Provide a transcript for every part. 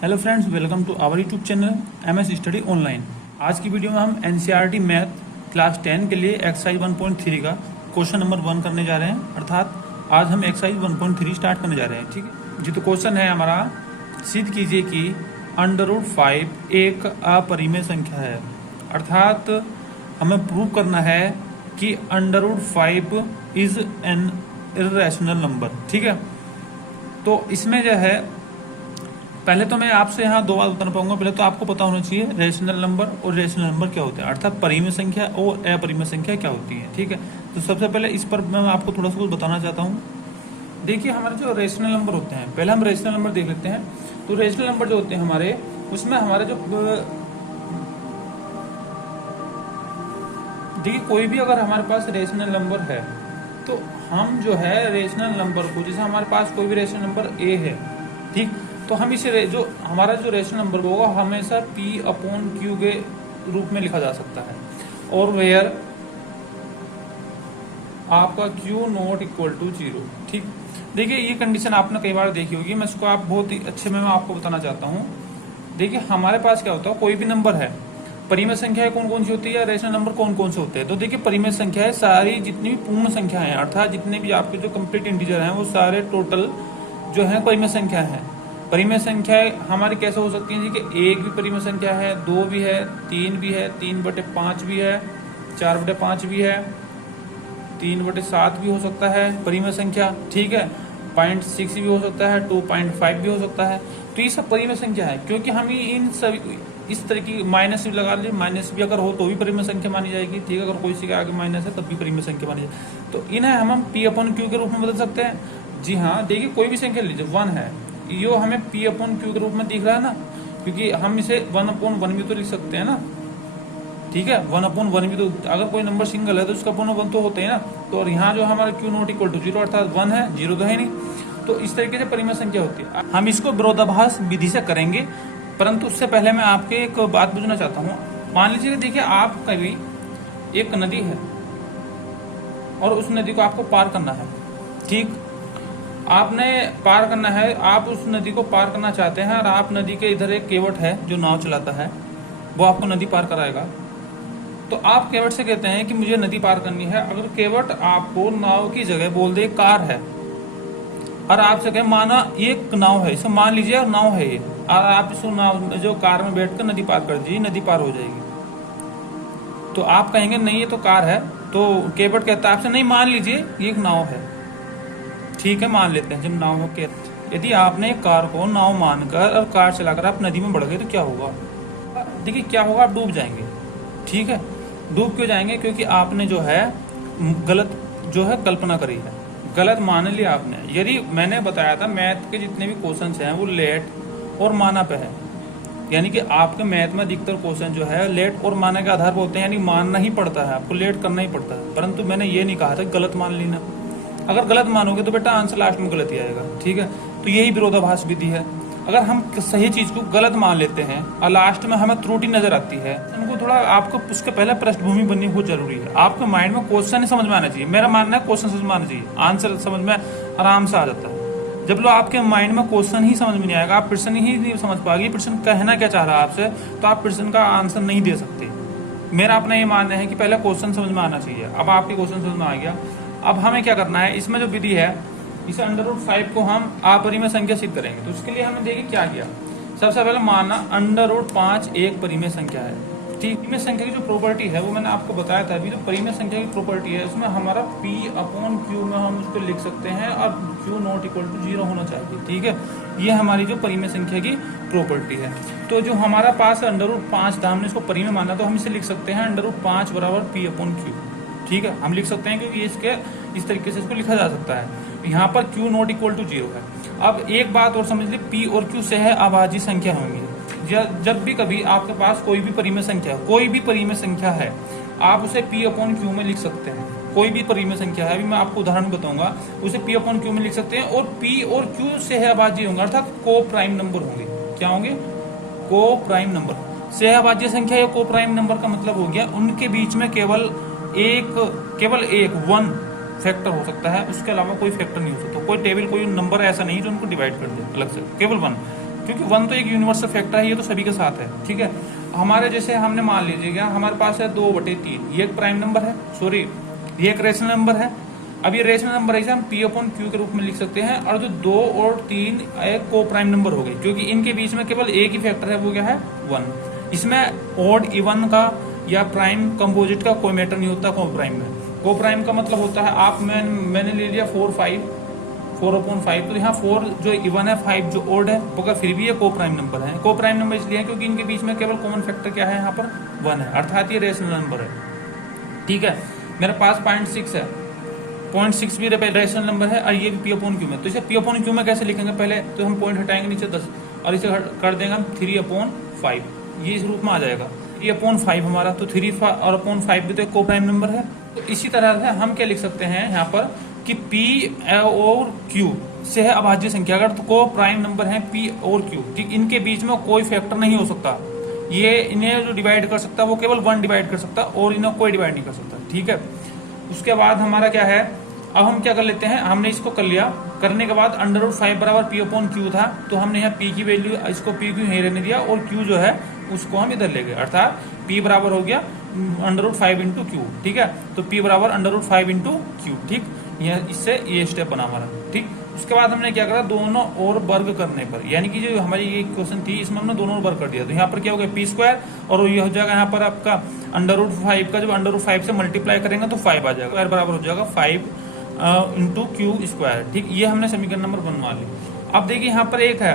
Hello friends, welcome to our YouTube channel MS study online. आज की video में हम NCERT मैथ क्लास 10 के लिए एक्सरसाइज 1.3 का क्वेश्चन नंबर 1 करने जा रहे हैं। अर्थात आज हम एक्सरसाइज 1.3 स्टार्ट करने जा रहे हैं। ठीक है जी। तो क्वेश्चन है हमारा, सिद्ध कीजिए कि √5 एक अपरिमेय संख्या है। अर्थात हमें प्रूव करना है कि √5 इज एन इर्रेशनल नंबर। ठीक है, तो इसमें जो है पहले तो मैं आपसे यहाँ दो बात बताना पाऊंगा। पहले तो आपको पता होना चाहिए रेशनल नंबर और रेशनल नंबर क्या होते हैं, अर्थात परिमेय संख्या और अपरिमेय संख्या क्या होती है। ठीक है, तो सबसे पहले इस पर मैं आपको थोड़ा सा कुछ बताना चाहता हूँ। देखिए, हमारे जो रेशनल नंबर होते हैं, पहले हम रेशनल नंबर देख लेते हैं। तो रेशनल नंबर जो होते हैं हमारे, उसमें हमारे जो देखिए कोई भी अगर हमारे पास रेशनल नंबर है तो हम जो है रेशनल नंबर को, जैसे हमारे पास कोई भी रेशनल नंबर a है, ठीक, तो हम इसे जो हमारा जो रेशनल नंबर होगा हमेशा P/Q के रूप में लिखा जा सकता है। और वेयर आपका Q नॉट इक्वल टू 0। ठीक, देखिए ये कंडीशन आपने कई बार देखी होगी, मैं इसको आप बहुत ही अच्छे में मैं आपको बताना चाहता हूँ। देखिए हमारे पास क्या होता है, कोई भी नंबर है, परिमेय संख्याएं कौन कौन सी होती है, रेशनल नंबर कौन कौन से होते हैं। तो देखिए परिमेय संख्याएं सारी जितनी भी पूर्ण संख्या है, अर्थात जितने भी आपके जो कंप्लीट इंटीजर हैं वो सारे टोटल जो है परिमेय संख्या है। परिमेय संख्याएं हमारी कैसे हो सकती है कि एक भी परिमेय संख्या है, 2 भी है, 3 भी है, 3/5 भी है, 4/5 भी है, 3/7 भी हो सकता है परिमेय संख्या। ठीक है, 0.6 भी हो सकता है, 2.5 भी हो सकता है। तो ये सब परिमेय संख्या है, क्योंकि हम इन सभी इस तरह की माइनस भी लगा लीजिए, माइनस भी अगर हो तो भी परिमेय संख्या मानी जाएगी। ठीक है, अगर कोई सी के आगे माइनस है तब भी परिमेय संख्या मानी जाएगी। तो इन्हें हम P/Q के रूप में बदल सकते हैं। जी हाँ, देखिए कोई भी संख्या लीजिए, 1 है, यो हमें P/Q के रूप में दिख रहा है ना, क्योंकि हम इसे 1/1 भी तो लिख सकते हैं ना। ठीक है, 1/1 भी तो, अगर कोई नंबर सिंगल है तो उसका 1/1 तो होते हैं ना। तो और यहाँ जो हमारा Q नॉट इक्वल टू 0 अर्थात 1 है, 0 तो है नहीं। तो इस तरीके से परिमेय संख्या होती है। हम इसको विरोधाभास विधि से करेंगे, परंतु उससे पहले मैं आपके एक बात पूछना चाहता हूँ। मान लीजिए, देखिए आप कभी एक नदी है और उस नदी को आपको पार करना है। ठीक, आपने पार करना है, आप उस नदी को पार करना चाहते हैं और आप नदी के इधर एक केवट है जो नाव चलाता है, वो आपको नदी पार कराएगा। तो आप केवट से कहते हैं कि मुझे नदी पार करनी है। अगर केवट आपको नाव की जगह बोल दे कार है, और आपसे कहे माना एक नाव है, इसे मान लीजिए और नाव है ये, और आप इस नाव जो कार में बैठकर नदी पार कर दीजिए, नदी पार हो जाएगी। तो आप कहेंगे नहीं ये तो कार है। तो केवट कहता है आपसे नहीं, मान लीजिए ये एक नाव है। ठीक है, मान लेते हैं। जब नाव के, यदि आपने कार को नाव मानकर और कार चलाकर आप नदी में बढ़ गए तो क्या होगा? देखिए क्या होगा, आप डूब जाएंगे। ठीक है, डूब क्यों जाएंगे? क्योंकि आपने जो है गलत जो है कल्पना करी है, गलत मान लिया आपने। यदि मैंने बताया था मैथ के जितने भी क्वेश्चन हैं वो लेट और माना पे है, यानी कि आपके मैथ में अधिकतर क्वेश्चन जो है लेट और माना के आधार पर होते हैं, यानी मानना ही पड़ता है, आपको लेट करना ही पड़ता है। परंतु मैंने ये नहीं कहा था गलत मान लेना। अगर गलत मानोगे तो बेटा आंसर लास्ट में गलत ही आएगा। ठीक है, तो यही विरोधाभास विधि है। अगर हम सही चीज को गलत मान लेते हैं और लास्ट में हमें त्रुटि नजर आती है, उनको थोड़ा आपको उसके पहले पृष्ठभूमि बननी बहुत जरूरी है। आपके माइंड में क्वेश्चन ही समझ में आना चाहिए। मेरा मानना है क्वेश्चन समझ में आना चाहिए, आंसर समझ में आराम से आ जाता है। जब लोग आपके माइंड में क्वेश्चन ही समझ में नहीं आएगा, आप प्रश्न ही नहीं समझ पाएगी प्रश्न कहना क्या चाह रहा है आपसे, तो आप प्रश्न का आंसर नहीं दे सकते। मेरा अपना ये मानना है कि पहले क्वेश्चन समझ में आना चाहिए। अब आपकी क्वेश्चन समझ में आ गया, अब हमें क्या करना है, इसमें जो विधि है, इसे √5 को हम अपरिमेय संख्या सिद्ध करेंगे। तो उसके लिए हमने देखिए क्या किया। सबसे पहले माना √5 एक परिमेय संख्या है। ठीक, परिमेय संख्या की जो प्रॉपर्टी है वो मैंने आपको बताया था अभी। जो परिमेय संख्या की प्रॉपर्टी है उसमें हमारा P/Q में हम उसको लिख सकते हैं और Q नॉट इक्वल टू 0 होना चाहिए। ठीक है, ये हमारी जो परिमेय संख्या की प्रॉपर्टी है। तो जो हमारा पास √5 था, हमने इसको परिमेय माना, तो हम इसे लिख सकते हैं √5 बराबर P/Q। ठीक है, हम लिख सकते हैं क्योंकि इसके इस तरीके से इसको लिखा जा सकता है। यहाँ पर Q नॉट इक्वल टू 0 है। अब एक बात और समझ ली, P और Q से है अभाज्य संख्या होंगी। जब भी कभी आपके पास कोई भी परिमेय संख्या है, आप उसे P/Q में लिख सकते हैं। कोई भी परिमेय संख्या है, अभी मैं आपको उदाहरण बताऊंगा, उसे P/Q में लिख सकते हैं। और P और Q से है अभाज्य होंगे, अर्थात को प्राइम नंबर होंगे। क्या होंगे? को प्राइम नंबर। से अभाज्य संख्या या को प्राइम नंबर का मतलब हो गया उनके बीच में केवल एक 1 फैक्टर हो सकता है, उसके अलावा कोई फैक्टर नहीं हो सकता। कोई टेबल, कोई नंबर ऐसा नहीं जो उनको डिवाइड कर दे अलग से, केवल 1। क्योंकि 1 तो एक यूनिवर्सल फैक्टर है, ये तो सभी के साथ है, ठीक है। हमारे जैसे हमने मान लीजिएगा हमारे पास है 2/3, ये एक प्राइम नंबर है, सॉरी ये एक रेशनल नंबर है। अब ये रेशनल नंबर है, इसे हम P/Q के रूप में लिख सकते हैं, और जो 2 और 3 एक को प्राइम नंबर हो गए, क्योंकि इनके बीच में केवल एक ही फैक्टर है, वो क्या है 1। इसमें ओड इवन का या प्राइम कंपोजिट का कोई मैटर नहीं होता को प्राइम में। को प्राइम का मतलब होता है आप मैंने ले लिया 4/5, तो यहाँ 4 जो इवन है, 5 जो ओड है, वो फिर भी ये को प्राइम नंबर है। को प्राइम नंबर इसलिए है क्योंकि इनके बीच में केवल कॉमन फैक्टर क्या है, यहाँ पर 1 है, अर्थात ये रेशनल नंबर है, ठीक है। मेरे पास 0.6 है, 0.6 भी रेशनल नंबर है, और ये भी P/Q में। तो इसे P/Q में कैसे लिखेंगे, पहले तो हम पॉइंट हटाएंगे नीचे 10, और इसे कर देंगे हम 3/5, ये इस रूप में आ जाएगा 3/5 हमारा। तो 3 और 5 भी तो एक को प्राइम नंबर है। तो इसी तरह से हम क्या लिख सकते हैं यहाँ पर कि P और Q से है अभाज्य संख्या, अगर तो को प्राइम नंबर है P और Q, ठीक, इनके बीच में कोई फैक्टर नहीं हो सकता, ये इन्हें जो डिवाइड कर सकता है वो केवल 1 डिवाइड कर सकता है, और इन्हें कोई डिवाइड नहीं कर सकता, ठीक है। उसके बाद हमारा क्या है, अब हम क्या कर लेते हैं, हमने इसको कर लिया, करने के बाद √5 बराबर P/Q था, तो हमने यहाँ P की वैल्यू, इसको PQ यहीं रहने दिया, और Q जो है उसको हम इधर ले गए, अर्थात P बराबर हो गया √5 × Q, ठीक है। तो P बराबर √5 × Q, ठीक, इससे ये स्टेप बना हमारा, ठीक। उसके बाद हमने क्या करा, दोनों और वर्ग करने पर, यानी कि जो हमारी ये क्वेश्चन थी इसमें हमने दोनों वर्ग कर दिया, तो यहाँ पर क्या हो गया P² और ये हो जाएगा यहाँ पर आपका √5 का, जब √5 से मल्टीप्लाई करेंगे तो 5 आ जाएगा, बराबर हो जाएगा 5 × Q², ठीक। ये हमने समीकरण नंबर बनवा ली। अब देखिए यहाँ पर एक है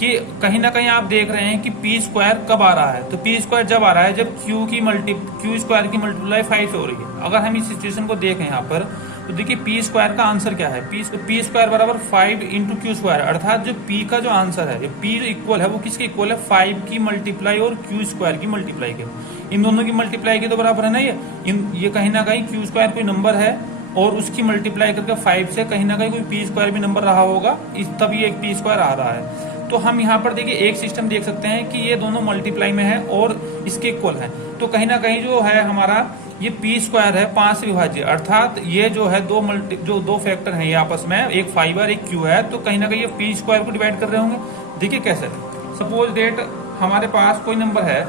कि कहीं ना कहीं आप देख रहे हैं कि P² कब आ रहा है, तो P² जब आ रहा है जब Q² की मल्टीप्लाई 5 से हो रही है। अगर हम इस सिचुएशन को देखें यहाँ पर, तो देखिए P² का आंसर क्या है, P² बराबर 5 × Q², अर्थात जो P का जो आंसर है, P जो इक्वल है वो किसके इक्वल है, 5 की मल्टीप्लाई और Q² की मल्टीप्लाई के, इन दोनों की मल्टीप्लाई के तो बराबर है ना ये कहीं ना कहीं Q² कोई नंबर है, और उसकी मल्टीप्लाई करके 5 से कहीं ना कहीं कोई P² भी नंबर रहा होगा, तभी एक P² आ रहा है। तो हम यहाँ पर देखिए एक सिस्टम देख सकते हैं कि ये दोनों मल्टीप्लाई में है और इसके इक्वल है, तो कहीं ना कहीं जो है हमारा ये P² है 5 से विभाज्य, अर्थात ये जो है दो फैक्टर हैं ये आपस में, एक 5 और एक Q है, तो कहीं ना कहीं ये P² को डिवाइड कर रहे होंगे। देखिए कैसे, सपोज डेट हमारे पास कोई नंबर है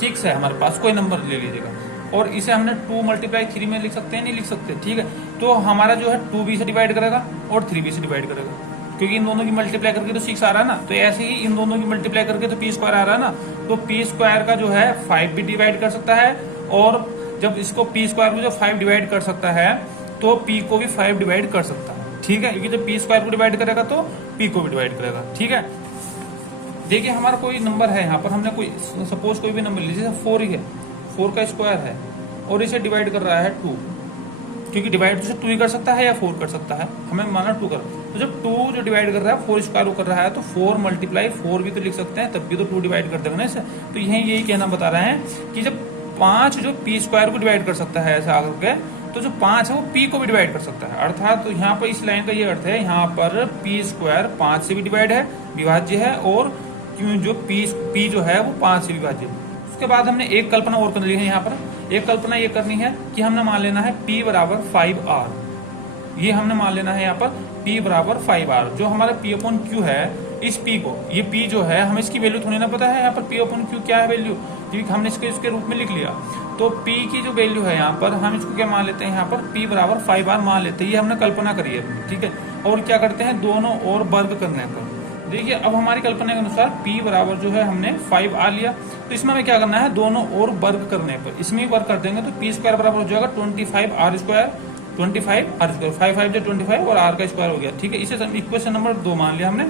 6 है, हमारे पास कोई नंबर ले लीजिएगा, और इसे हमने 2 × 3 में लिख सकते हैं, नहीं लिख सकते, ठीक है। तो हमारा जो है 2b से डिवाइड करेगा और 3b से डिवाइड करेगा, क्योंकि इन दोनों की मल्टीप्लाई करके तो 6 आ रहा है ना, तो ऐसे ही इन दोनों की मल्टीप्लाई करके तो P² आ रहा है ना, तो P² का जो है 5 भी डिवाइड कर सकता है, और जब इसको P² को जो 5 डिवाइड कर सकता है तो P को भी 5 डिवाइड कर सकता है, ठीक है, क्योंकि जब P² को डिवाइड करेगा तो P को भी डिवाइड करेगा, ठीक है। देखिए हमारा कोई नंबर है, यहाँ पर हमने कोई सपोज कोई भी नंबर लीजिए, 4 ही है, 4 का स्क्वायर है, और इसे डिवाइड कर रहा है 2, क्योंकि डिवाइड तो 2 ही कर सकता है या 4 कर सकता है, हमें माना 2 कर, तो जब 2 जो डिवाइड कर रहा है 4² कर रहा है, तो 4 × 4 भी तो लिख सकते हैं, तब भी तो 2 डिवाइड कर देगा ना इसे। तो यही कहना बता रहे हैं कि जब 5 जो P² को डिवाइड कर सकता है ऐसा आकर के, तो जो 5 है वो P को भी डिवाइड कर सकता है, अर्थात तो यहाँ पर इस लाइन का ये अर्थ है, यहाँ पर P² 5 से भी डिवाइड है, विभाज्य है, और जो P जो है वो 5 से विभाज्य है। उसके बाद हमने एक कल्पना और कर ली है, यहाँ पर एक कल्पना ये करनी है कि हमने मान लेना है P बराबर 5R, ये हमने मान लेना है यहाँ पर P बराबर 5R, जो हमारा P/Q है, इस P को, ये P जो है हमें इसकी वैल्यू थोड़ी ना पता है, यहाँ पर P/Q क्या है वैल्यू, क्योंकि हमने इसके रूप में लिख लिया, तो P की जो वैल्यू है यहाँ पर हम इसको क्या मान लेते हैं, यहाँ पर P बराबर 5R मान लेते हैं, ये हमने कल्पना करी है, ठीक है। और क्या करते हैं, दोनों और वर्ग करने पर, देखिए अब हमारी कल्पना के अनुसार P बराबर जो है हमने 5R लिया, तो इसमें हमें क्या करना है, दोनों और वर्ग करने पर, इसमें वर्ग कर देंगे तो P² बराबर हो जाएगा 25R², 25R², 5 5 जो 25 और R का स्क्वायर हो गया, ठीक है। इसे इक्वेशन नंबर 2 मान लिया हमने,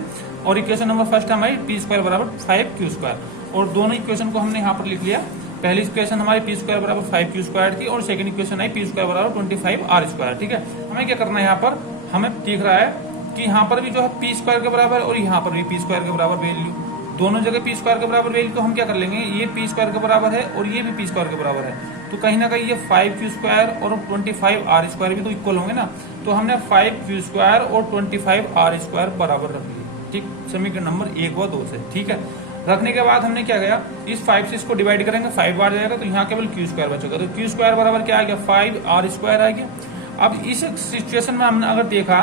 और इक्वेशन नंबर फर्स्ट हमारी P² बराबर 5Q², और दोनों इक्वेशन को हमने यहाँ पर लिख लिया। पहली इक्वेशन हमारी P² बराबर 5Q² थी, और सेकंड इक्वेशन आई P² बराबर 25R², ठीक है। हमें क्या करना है, यहाँ पर हमें दिख रहा है कि यहाँ पर भी जो है P² के बराबर, और यहाँ पर भी P² के बराबर वैल्यू, दोनों जगह P² के बराबर वैल्यू, तो हम क्या कर लेंगे, ये P² के बराबर है और ये भी P² के बराबर है, तो कहीं ना कहीं ये 5Q² और 25R² भी तो इक्वल होंगे ना, तो हमने 5Q² और 25R² बराबर रख लिए, ठीक, समीकरण नंबर 1 व 2 से, ठीक है। रखने के बाद हमने क्या किया, इस 5 से इसको डिवाइड करेंगे, 5 बार जाएगा, तो यहाँ केवल Q² बचेगा, तो Q² बराबर क्या आ गया, 5R² आ गया। अब इस सिचुएशन में हमने अगर देखा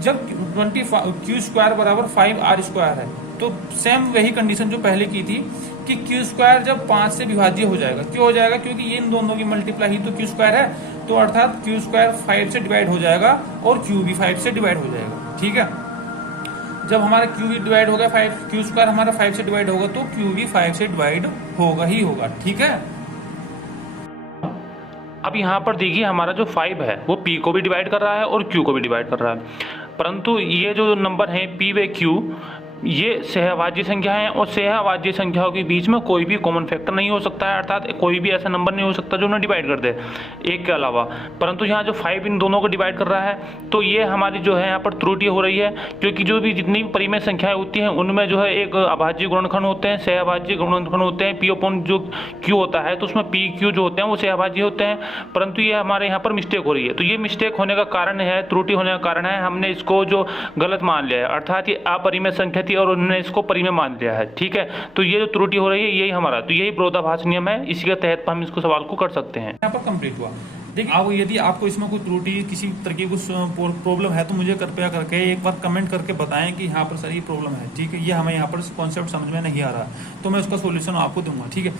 जब 20 क्यू स्क्वायर बराबर 5r² है, तो सेम वही कंडीशन जो पहले की थी कि क्यू स्क्वायर जब 5 से विभाज्य हो जाएगा, क्यों हो जाएगा, क्योंकि ये इन दोनों की मल्टीप्लाई ही तो क्यू स्क्वायर है, तो अर्थात क्यू स्क्वायर 5 से डिवाइड हो जाएगा और क्यू भी 5 से डिवाइड हो जाएगा। ठीक है, जब हमारा क्यू भी डिवाइड हो गया 5, क्यू स्क्वायर हमारा 5 से डिवाइड होगा तो क्यू भी 5 से डिवाइड होगा ही होगा। ठीक है, अब यहाँ पर देखिए हमारा जो 5 है वो P को भी डिवाइड कर रहा है और Q को भी डिवाइड कर रहा है, परंतु ये जो नंबर है P व Q ये सहभाज्य संख्या है और सहभाज्य संख्याओं के बीच में कोई भी कॉमन फैक्टर नहीं हो सकता है, अर्थात कोई भी ऐसा नंबर नहीं हो सकता जो उन्हें डिवाइड कर दे एक के अलावा। परंतु यहाँ जो 5 इन दोनों को डिवाइड कर रहा है तो ये हमारी जो है यहाँ पर त्रुटि हो रही है, क्योंकि जो भी जितनी भी परिमेय संख्याएं होती हैं उनमें जो है एक अभाज्य गुणनखंड होते हैं, सहभाज्य गुणनखंड होते हैं, P अपॉन जो Q होता है तो उसमें P Q जो होते हैं वो सहभाज्य होते हैं, परंतु ये हमारे यहाँ पर मिस्टेक हो रही है। तो ये मिस्टेक होने का कारण है, त्रुटि होने का कारण है, हमने इसको जो गलत मान लिया है, अर्थात ये अपरिमेय संख्या थी और उन्होंने इसको परिमेय मान लिया है। ठीक है, तो ये जो त्रुटि हो रही है यही हमारा, तो यही विरोधाभास नियम है, इसी के तहत हम इसको सवाल को कर सकते हैं। यहाँ पर कंप्लीट हुआ। देखिए अब यदि आपको इसमें कोई त्रुटि किसी तरह की कुछ प्रॉब्लम है तो मुझे कृपया करके एक बार कमेंट करके बताएं कि यहाँ पर सर ये प्रॉब्लम है। ठीक है, ये हमें यहाँ पर कॉन्सेप्ट समझ में नहीं आ रहा, तो मैं उसका सोल्यूशन आपको दूंगा। ठीक है,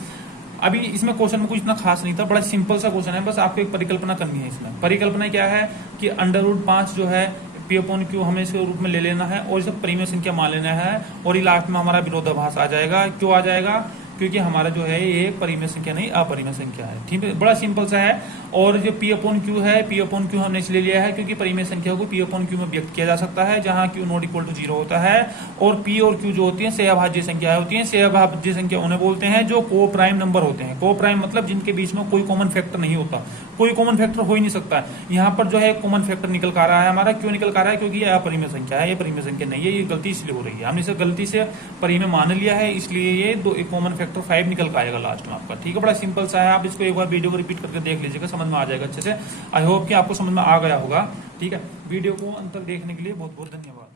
अभी इसमें क्वेश्चन में कुछ इतना खास नहीं था, बड़ा सिंपल सा क्वेश्चन है, बस आपको एक परिकल्पना करनी है। इसमें परिकल्पना क्या है कि √5 जो है P अपॉन Q हमें इसके रूप में ले लेना है और इसे परिमेय संख्या मान लेना है, और ये लास्ट में हमारा विरोधाभास आ जाएगा। क्यों आ जाएगा, क्योंकि हमारा जो है ये परिमेय संख्या नहीं अपरिमेय संख्या है। ठीक है, बड़ा सिंपल सा है। और जो P अपॉन Q है, P अपॉन Q हमने इसलिए लिया है क्योंकि परिमेय संख्या को P अपॉन Q में व्यक्त किया जा सकता है, जहां Q नॉट इक्वल टू 0 होता है, और P और Q जो होती है सहभाज्य संख्याएं होती हैं। सहभाज्य संख्या उन्हें बोलते हैं जो को प्राइम नंबर होते हैं। को प्राइम मतलब जिनके बीच में कोई कॉमन फैक्टर नहीं होता, कोई कॉमन फैक्टर हो ही नहीं सकता है। यहाँ पर जो है कॉमन फैक्टर निकल कर आ रहा है हमारा, क्यों निकल कर आ रहा है, क्योंकि ये अपरिमेय संख्या है, ये परिमेय संख्या नहीं है। ये गलती इसलिए हो रही है, हमने इसे गलती से परिमेय मान लिया है, इसलिए ये दो कॉमन फैक्टर 5 निकल कर आएगा लास्ट में आपका। ठीक है, बड़ा सिंपल सा है, आप इसको एक बार वीडियो को रिपीट करके देख लीजिएगा, समझ में आ जाएगा अच्छे से। आई होप कि आपको समझ में आ गया होगा। ठीक है, वीडियो को अंत तक देखने के लिए बहुत बहुत धन्यवाद।